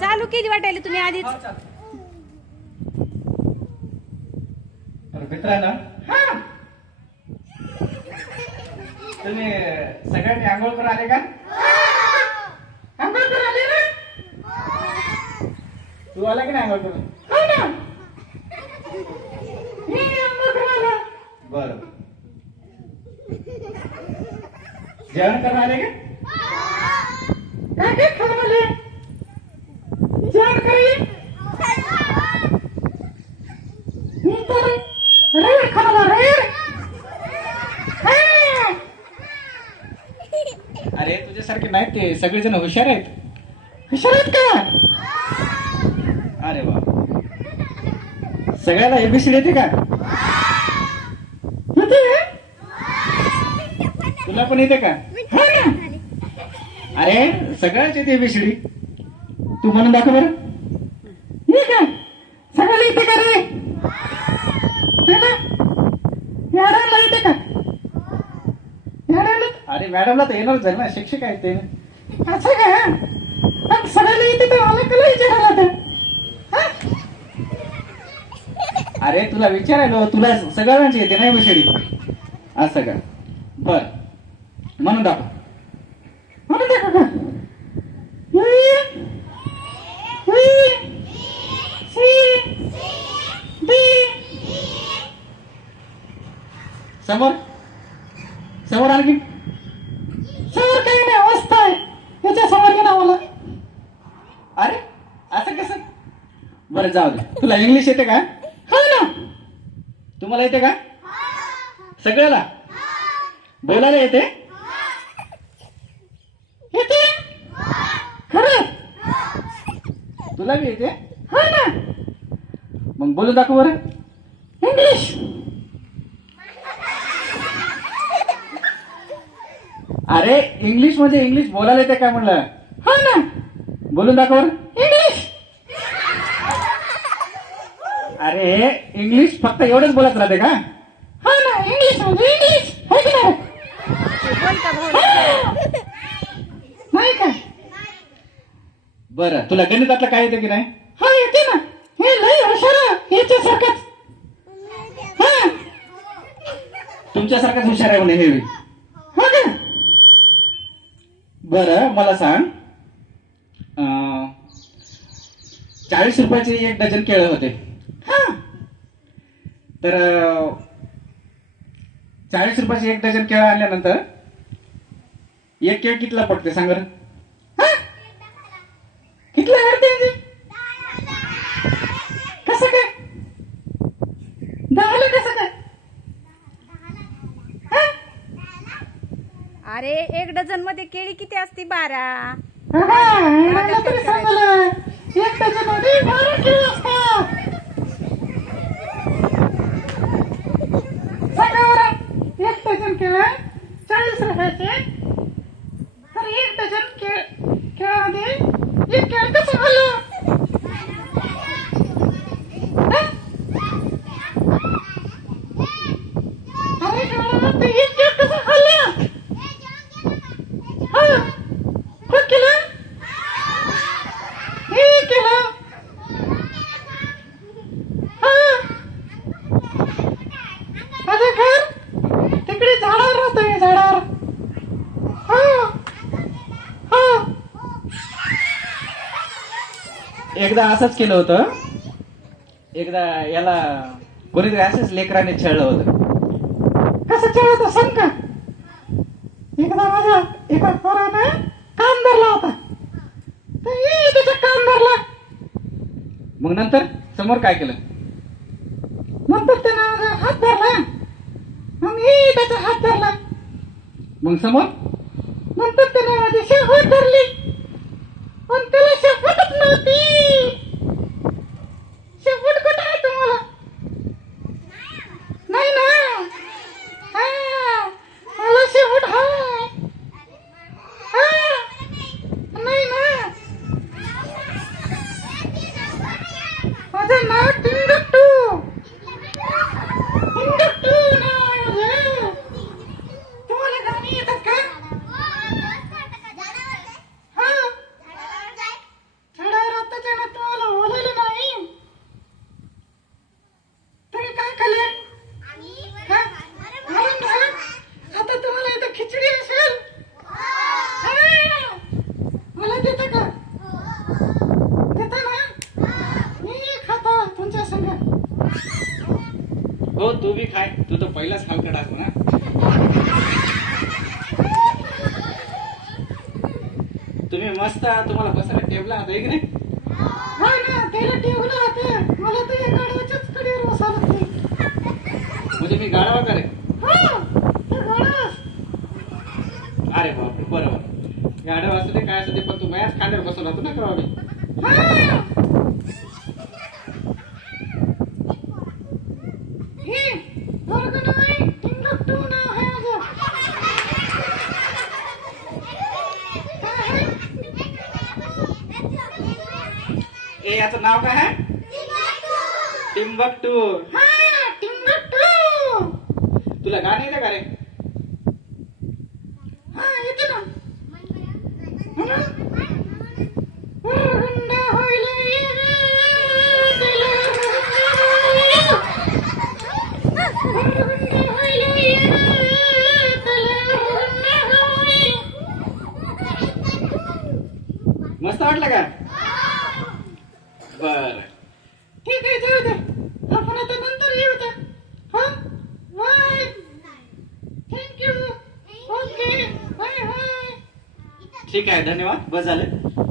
चालू केली वाटायला तुम्ही आधीच. मित्रांनो, तुम्ही सगळ्यांनी आंघोळ करून आले का? आंघोळ करून आले ना? तू आला की नाही आंघोळ करून? हो ना. मी आंघोळ करून आलो. बरं. जेवण करून आले का? काय काय खाऊन आले? जेवण करी? मी तर रेड खाला रेड. अरे तुझ्यासारखे नाहीत ते, सगळेजण हुशार आहेत. हुशार आहेत का? अरे वा. सगळ्याला एबीसीडी येते का? येते. तुला पण येते का? अरे सगळ्याच येते एबीसीडी. तू म्हणून दाखव बरं. ये का? सगळ्याला येते का रे? मॅडमला येते का? मॅडमला? अरे मॅडमला तर येणारच आहे ना, शिक्षक आहेत ते. असं का? पण सगळ्याला येते तर मला तुला विचारायला तर. अरे तुला विचारायला, तुला सगळ्यांची येते नाही एबीसीडी. असं का? बर म्हणून दाखव. म्हणून दाखव का? समोर समोर आणखी समोर काही नाही, अवस्था आहे त्याच्या समोर घे ना मला. अरे असं कसं? बरं जाऊ दे. तुला इंग्लिश येते का? हो ना. तुम्हाला येते का? सगळ्याला बोलायला येते? येते खरं? तुला बी येते? हो ना. मग बोलू दाखव बरं इंग्लिश. अरे इंग्लिश म्हणजे इंग्लिश बोलायला येते काय म्हणलं? हो ना. बोलून दाखव इंग्लिश. अरे इंग्लिश फक्त एवढंच बोलत राहते का? हो ना. इंग्लिश म्हणजे इंग्लिश है की नाही का? बरं तुला गणितातलं काय येते की नाही? हा येते ना. हे लय हुशार याच्यासारखंच. हा तुमच्यासारखंच हुशार आहे म्हणे हे. हो का? बरं मला सांग, 40 रुपयाचे 1 डझन केळं होते. हा तर 40 रुपयाचे 1 डझन केळं आणल्यानंतर एक केळ कितीला पडते सांग बरं? कितीला पडते? कसं काय? 10ला कसं काय? अरे 1 डझन मध्ये केळी किती असते? 12. मला तरी सांगायला 1 डझन मध्ये 12 केळी असतात. सांगा बरं 1 डझन केळं 40 रुपयाचे, तर 1 डझन केळामध्ये 1 केळ कसं आलं? अरे केळामध्ये 1 केळ कसं आलं? तिकडे झाडावर राहतोय, झाडावर. एकदा असंच केलं होतं. एकदा याला कोणीतरी असंच लेकराने छळलं होतं. कसं छळलं होतं सांग का? एकदा माझ्या एका पोराने कान धरला होता, तर त्याचा कान धरला. मग नंतर समोर काय केलं? नंतर त्यानं माझा हात धरला, मग त्याचा हात धरला. मग समोर नंतर त्यानं माझी शेवट धरली, पण त्याला शेवटच नव्हती. शेवट कुठं आहे तुम्हाला? नाही ना. मला शेवट हाय. नाही ना. माझं नाव टिंगटू. टिंगटू नाव आहे माझं. तुम्हाला गाणी येतात का? तू बी खाय, तू तर पहिलाच हलकट असतो ना. तुम्ही मस्त तुम्हाला बसायला टेबल आहे की नाही? होय ना, त्याला टेबल होते. मला तर या गाडवाच्याच कडेवर बसावं लागते. म्हणजे मी गाडा वगैरे. हा, ते गाडवाच. अरे बापरे, बरोबर. गाडा असू दे काय असू दे, पण तू माझ्याच खांद्यावर बसवला होता ना करा मी. हा. हे, वर्ग नाही, टिंगटू नाव आहे माझं. काय आहे? ए याचं नाव काय आहे? टिंबकटू. हा, टिंगटू. तुला गाणं येतं का रे? हा, येते ना. म्हणा. वरगंड होईल ये, त्याला वरगंड होईल ये, त्याला वरगंड होईल. मस्त वाटलं का? बर. ठीक आहे, जाऊ दे. आपण आता नंतर येऊ त्या. हा, bye. Thank you. Okay, bye bye. ठीक आहे, धन्यवाद. बस झालं.